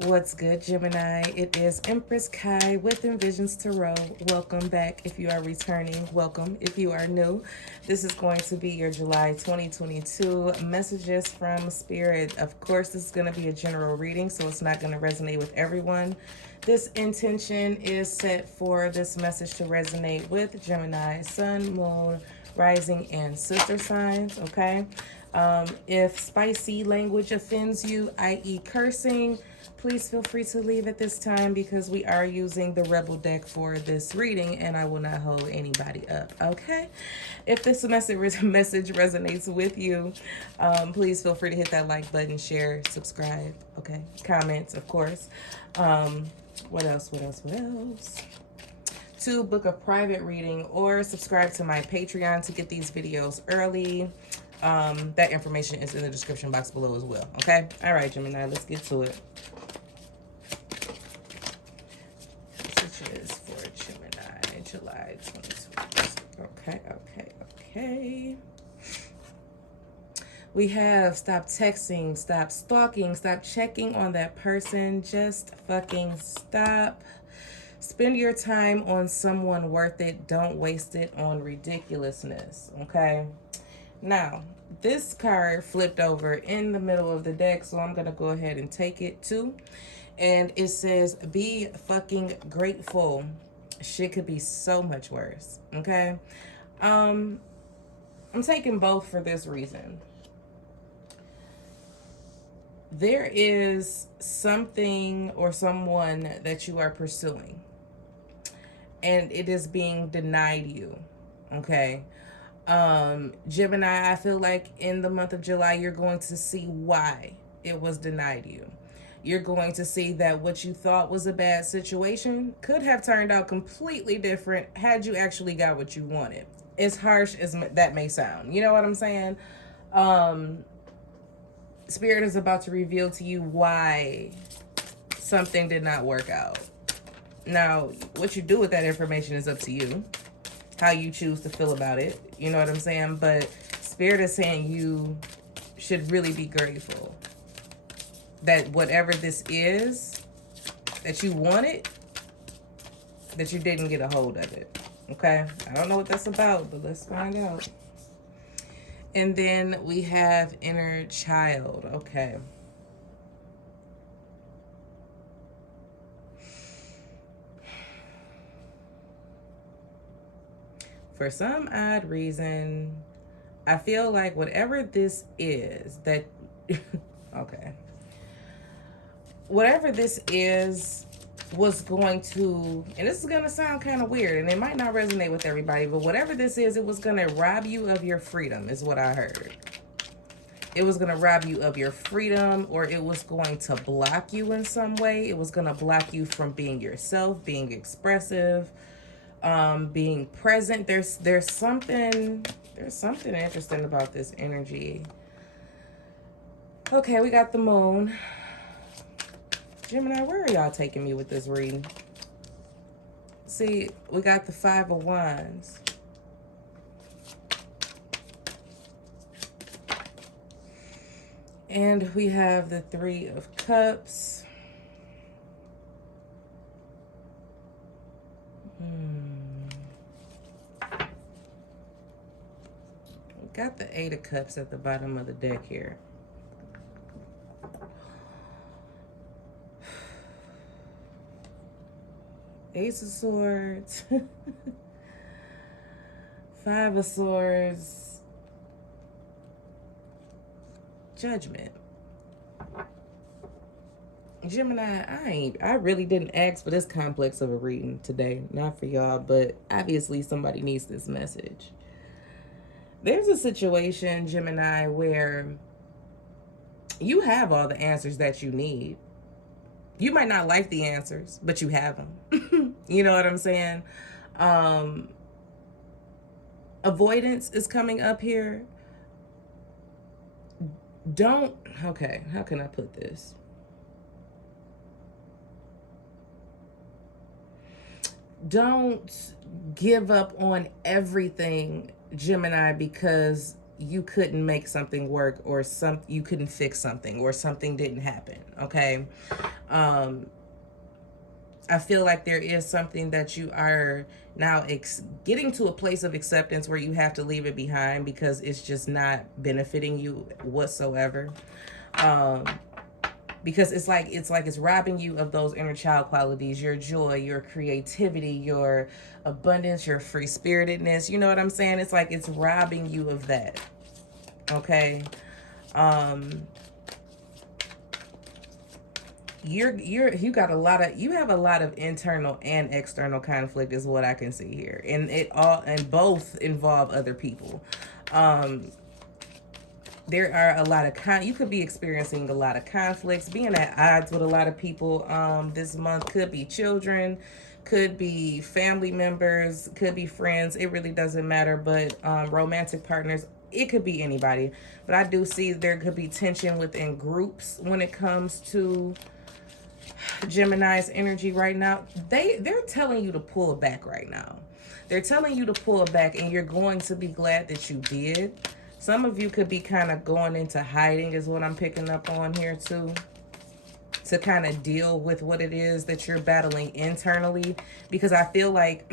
What's good, Gemini? It is Empress Kai with Envisions Tarot. Welcome back. If you are returning, welcome. If you are new, this is going to be your July 2022 messages from Spirit. Of course, this is going to be a general reading, so it's not going to resonate with everyone. This intention is set for this message to resonate with Gemini, Sun, Moon, Rising, and Sister signs, okay? If spicy language offends you, i.e. cursing, please feel free to leave at this time because we are using the Rebel deck for this reading and I will not hold anybody up, okay? If this message resonates with you, please feel free to hit that like button, share, subscribe, okay? Comments, of course. What else? To book a private reading or subscribe to my Patreon to get these videos early. That information is in the description box below as well, okay? All right, Gemini, let's get to it. Messages for Gemini, July 2022. Okay. We have stop texting, stop stalking, stop checking on that person. Just fucking stop. Spend your time on someone worth it. Don't waste it on ridiculousness, okay? Now, this card flipped over in the middle of the deck, so I'm going to go ahead and take it too. And it says, be fucking grateful. Shit could be so much worse, okay? I'm taking both for this reason. There is something or someone that you are pursuing, and it is being denied you, okay? Gemini, I feel like in the month of July, you're going to see why it was denied you. You're going to see that what you thought was a bad situation could have turned out completely different had you actually got what you wanted. As harsh as that may sound. You know what I'm saying? Spirit is about to reveal to you why something did not work out. Now, what you do with that information is up to you. How you choose to feel about it. You know what I'm saying? But Spirit is saying you should really be grateful that whatever this is that you wanted, that you didn't get a hold of it. Okay? I don't know what that's about, but let's find out. And then we have inner child. Okay. For some odd reason, I feel like whatever this is that, okay. Whatever this is was going to, and this is going to sound kind of weird, and it might not resonate with everybody, but whatever this is, it was going to rob you of your freedom, is what I heard. It was going to rob you of your freedom, or it was going to block you in some way. It was going to block you from being yourself, being expressive, being present. There's something interesting about this energy. Okay, we got the moon. Gemini, where are y'all taking me with this reading? See, we got the 5 of Wands. And we have the 3 of Cups. We got the 8 of Cups at the bottom of the deck here. Ace of Swords. 5 of Swords. Judgment. Gemini, I really didn't ask for this complex of a reading today. Not for y'all, but obviously somebody needs this message. There's a situation, Gemini, where you have all the answers that you need. You might not like the answers, but you have them. You know what I'm saying? Avoidance is coming up here. Okay, how can I put this? Don't give up on everything, Gemini, because you couldn't make something work, or you couldn't fix something, or something didn't happen. Okay. I feel like there is something that you are now getting to a place of acceptance where you have to leave it behind because it's just not benefiting you whatsoever. Because it's like it's robbing you of those inner child qualities, your joy, your creativity, your abundance, your free spiritedness. You know what I'm saying? It's like it's robbing you of that. Okay. You have a lot of internal and external conflict is what I can see here, and both involve other people. There are a lot of you could be experiencing a lot of conflicts, being at odds with a lot of people this month. Could be children, could be family members, could be friends. It really doesn't matter. But romantic partners, it could be anybody. But I do see there could be tension within groups when it comes to Gemini's energy right now. They're telling you to pull back right now. They're telling you to pull back, and you're going to be glad that you did. Some of you could be kind of going into hiding is what I'm picking up on here too, to kind of deal with what it is that you're battling internally, because I feel like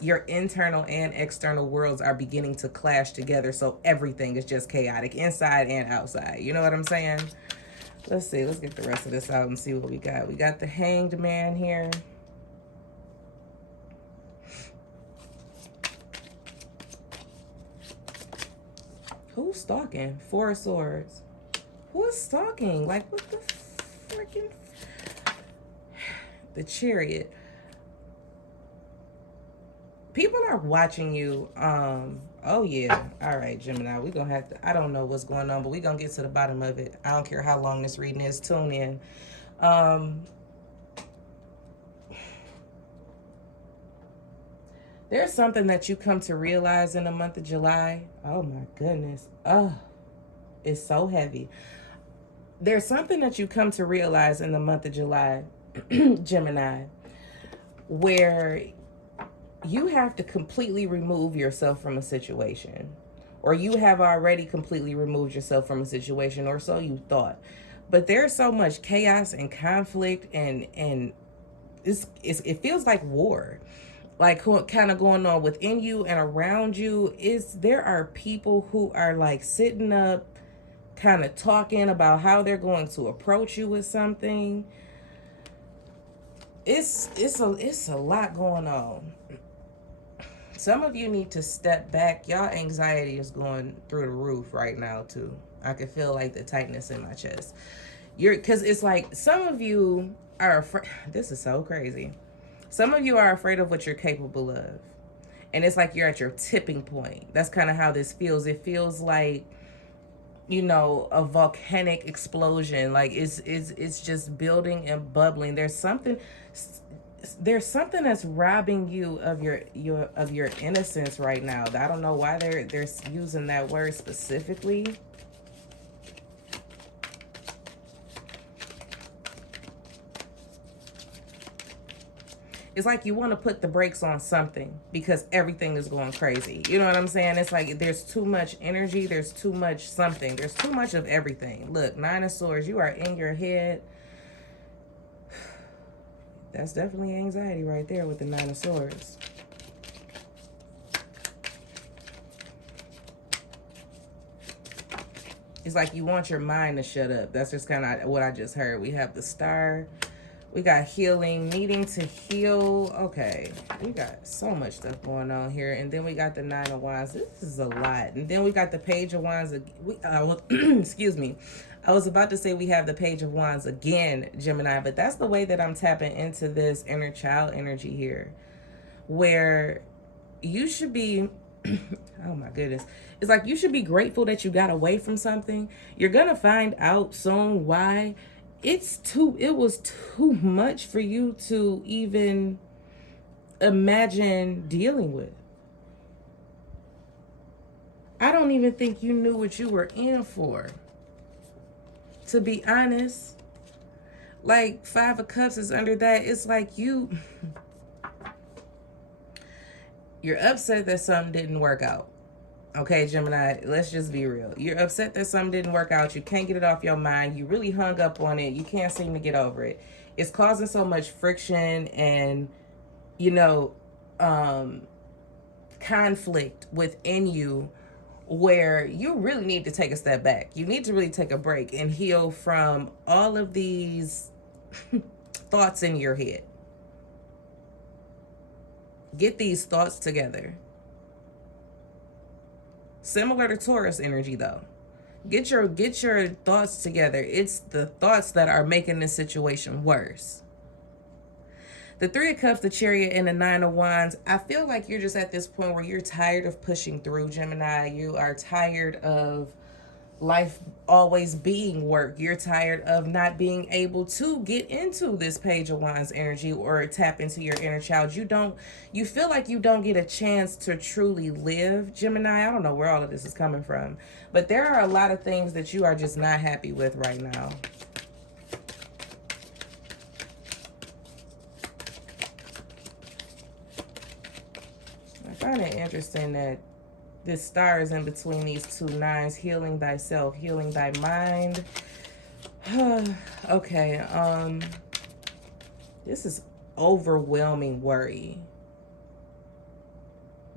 your internal and external worlds are beginning to clash together. So everything is just chaotic inside and outside. You know what I'm saying? Let's see. Let's get the rest of this out and see what we got. We got the Hanged Man here. Who's stalking? Four of Swords. Who's stalking? Like, what the freaking... The Chariot. People are watching you. Oh, yeah. All right, Gemini. We're going to have to... I don't know what's going on, but we're going to get to the bottom of it. I don't care how long this reading is. Tune in. There's something that you come to realize in the month of July. Oh, my goodness. Oh, it's so heavy. There's something that you come to realize in the month of July, Gemini, where you have to completely remove yourself from a situation, or you have already completely removed yourself from a situation, or so you thought. But there's so much chaos and conflict, and it feels like war. Like kind of going on within you and around you. There are people who are like sitting up kind of talking about how they're going to approach you with something. It's a lot going on. Some of you need to step back. Y'all anxiety is going through the roof right now too. I can feel like the tightness in my chest. Because it's like some of you are afraid. This is so crazy. Some of you are afraid of what you're capable of. And it's like you're at your tipping point. That's kind of how this feels. It feels like, you know, a volcanic explosion. Like it's just building and bubbling. There's something that's robbing you of your innocence right now. I don't know why they're using that word specifically. It's like you want to put the brakes on something because everything is going crazy. You know what I'm saying? It's like there's too much energy. There's too much something. There's too much of everything. Look, Nine of Swords, you are in your head. That's definitely anxiety right there with the Nine of Swords. It's like you want your mind to shut up. That's just kind of what I just heard. We have the Star. We got healing, needing to heal. Okay, we got so much stuff going on here. And then we got the Nine of Wands. This is a lot. And then we got the Page of Wands. Excuse me. I was about to say we have the Page of Wands again, Gemini. But that's the way that I'm tapping into this inner child energy here. Where you should be... oh my goodness. It's like you should be grateful that you got away from something. You're going to find out soon why. It was too much for you to even imagine dealing with. I don't even think you knew what you were in for, to be honest. Like, Five of Cups is under that. It's like you're upset that something didn't work out. Okay, Gemini, let's just be real. You're upset that something didn't work out. You can't get it off your mind. You really hung up on it. You can't seem to get over it. It's causing so much friction and, you know, conflict within you, where you really need to take a step back. You need to really take a break and heal from all of these thoughts in your head. Get these thoughts together. Similar to Taurus energy, though. Get your thoughts together. It's the thoughts that are making this situation worse. The Three of Cups, the Chariot, and the Nine of Wands, I feel like you're just at this point where you're tired of pushing through, Gemini. You are tired of life always being work. You're tired of not being able to get into this Page of Wands energy or tap into your inner child. You feel like you don't get a chance to truly live, Gemini. I don't know where all of this is coming from, but there are a lot of things that you are just not happy with right now. I find it interesting that this star is in between these two nines. Healing thyself, healing thy mind. Okay, this is overwhelming worry.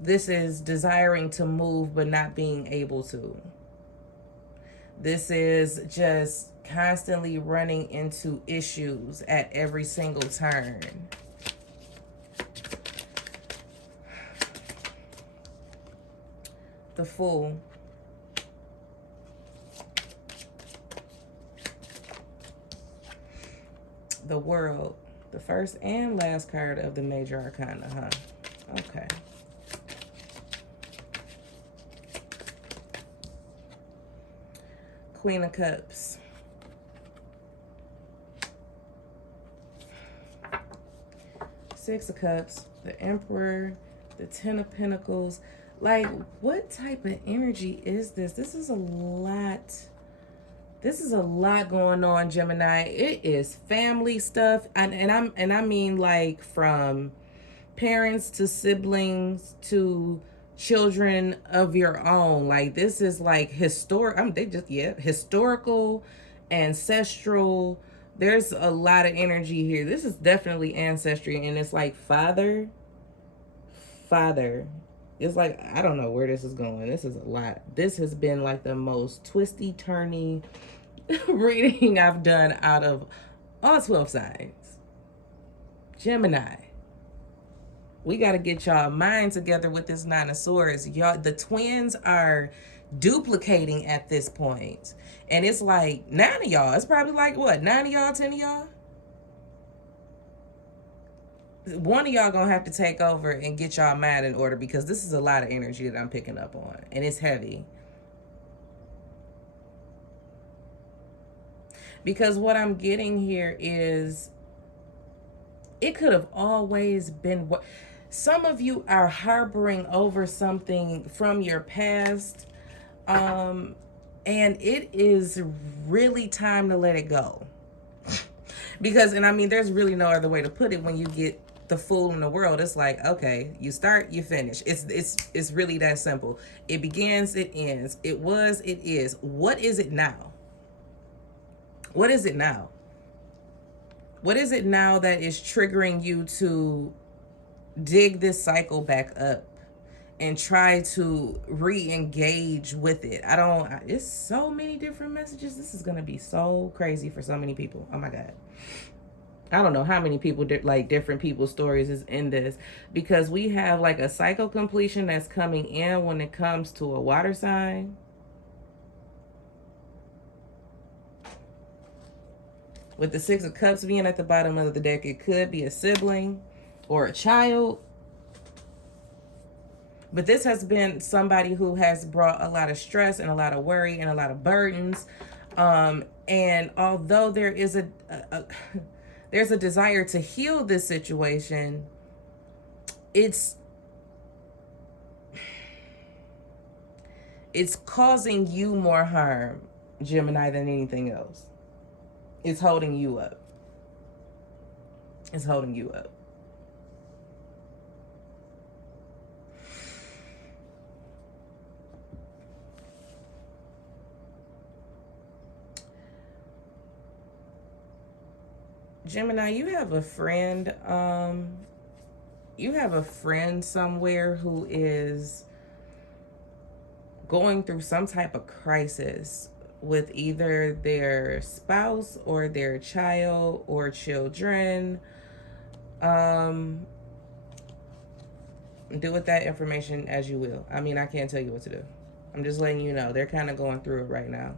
This is desiring to move but not being able to. This is just constantly running into issues at every single turn. The Fool. The World. The first and last card of the Major Arcana, huh? Okay. Queen of Cups. Six of Cups. The Emperor. The Ten of Pentacles. Like, what type of energy is this? This is a lot. This is a lot going on, Gemini. It is family stuff. And I mean, like, from parents to siblings to children of your own. Like, this is like historical, ancestral. There's a lot of energy here. This is definitely ancestry, and it's like father. It's like, I don't know where this is going. This is a lot. This has been like the most twisty, turny reading I've done out of all 12 signs. Gemini. We got to get y'all mind together with this Nine of Swords. Y'all, the twins are duplicating at this point. And it's like 9 of y'all. It's probably like, what, 9 of y'all, 10 of y'all? One of y'all gonna have to take over and get y'all mind in order, because this is a lot of energy that I'm picking up on, and it's heavy. Because what I'm getting here is, it could have always been what some of you are harboring over something from your past, and it is really time to let it go. Because, and I mean, there's really no other way to put it when you get the Fool in the World. It's like, okay, you start, you finish. It's really that simple. It begins, it ends. It was, it is. What is it now? What is it now? What is it now that is triggering you to dig this cycle back up and try to re-engage with it? It's so many different messages. This is going to be so crazy for so many people. Oh my God. I don't know how many people, like different people's stories is in this, because we have like a cycle completion that's coming in when it comes to a water sign. With the Six of Cups being at the bottom of the deck, it could be a sibling or a child. But this has been somebody who has brought a lot of stress and a lot of worry and a lot of burdens. And although there is there's a desire to heal this situation, it's causing you more harm, Gemini, than anything else. It's holding you up. It's holding you up. Gemini, you have a friend, somewhere who is going through some type of crisis with either their spouse or their child or children. Do with that information as you will. I mean, I can't tell you what to do. I'm just letting you know they're kind of going through it right now.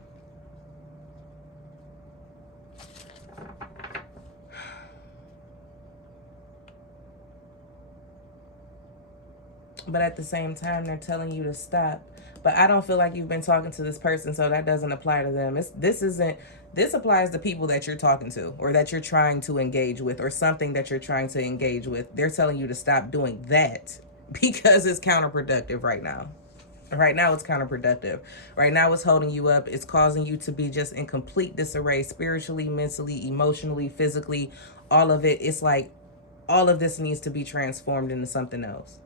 But at the same time, they're telling you to stop. But I don't feel like you've been talking to this person, so that doesn't apply to them. This applies to people that you're talking to or that you're trying to engage with or something that you're trying to engage with. They're telling you to stop doing that because it's counterproductive right now. Right now, it's counterproductive. Right now, it's holding you up. It's causing you to be just in complete disarray spiritually, mentally, emotionally, physically, all of it. It's like all of this needs to be transformed into something else.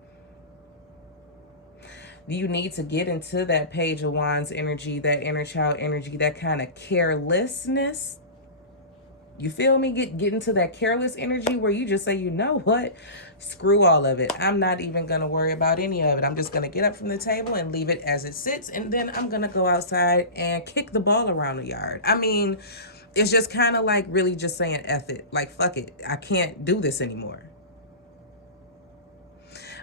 You need to get into that Page of Wands energy, that inner child energy, that kind of carelessness. You feel me? Get into that careless energy where you just say, you know what? Screw all of it. I'm not even going to worry about any of it. I'm just going to get up from the table and leave it as it sits. And then I'm going to go outside and kick the ball around the yard. I mean, it's just kind of like really just saying F it. Like, fuck it. I can't do this anymore.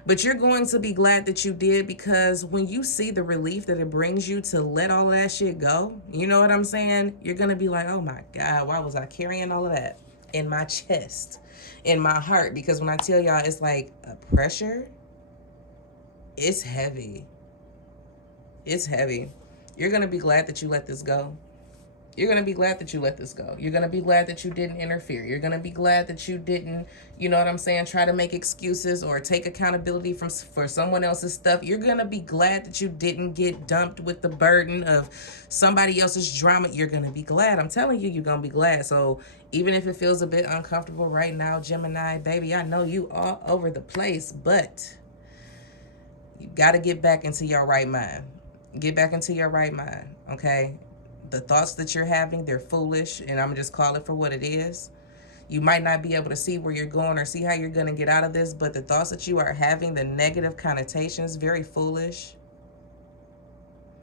But you're going to be glad that you did, because when you see the relief that it brings you to let all of that shit go, you know what I'm saying? You're going to be like, oh my God, why was I carrying all of that in my chest, in my heart? Because when I tell y'all, it's like a pressure, it's heavy. It's heavy. You're going to be glad that you let this go. You're going to be glad that you let this go. You're going to be glad that you didn't interfere. You're going to be glad that you didn't, you know what I'm saying, try to make excuses or take accountability for someone else's stuff. You're going to be glad that you didn't get dumped with the burden of somebody else's drama. You're going to be glad. I'm telling you, you're going to be glad. So even if it feels a bit uncomfortable right now, Gemini, baby, I know you all over the place, but you got to get back into your right mind. Get back into your right mind, okay? The thoughts that you're having, they're foolish, and I'm going to just call it for what it is. You might not be able to see where you're going or see how you're going to get out of this, but the thoughts that you are having, the negative connotations, very foolish.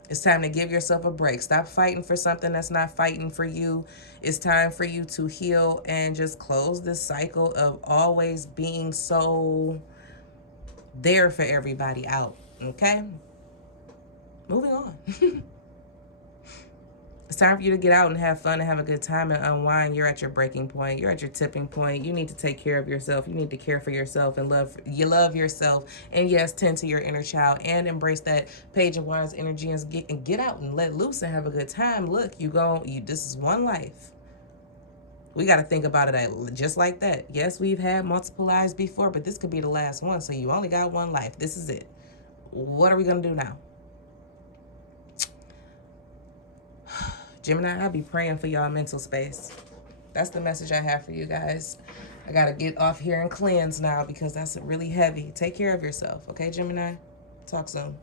It's time to give yourself a break. Stop fighting for something that's not fighting for you. It's time for you to heal and just close this cycle of always being so there for everybody out, okay? Moving on. It's time for you to get out and have fun and have a good time and unwind. You're at your breaking point. You're at your tipping point. You need to take care of yourself. You need to care for yourself and love yourself. And yes, tend to your inner child and embrace that Page of Wands energy and get out and let loose and have a good time. Look, this is one life. We got to think about it just like that. Yes, we've had multiple lives before, but this could be the last one. So you only got one life. This is it. What are we going to do now? Gemini, I'll be praying for y'all mental space. That's the message I have for you guys. I got to get off here and cleanse now because that's really heavy. Take care of yourself. Okay, Gemini? Talk soon.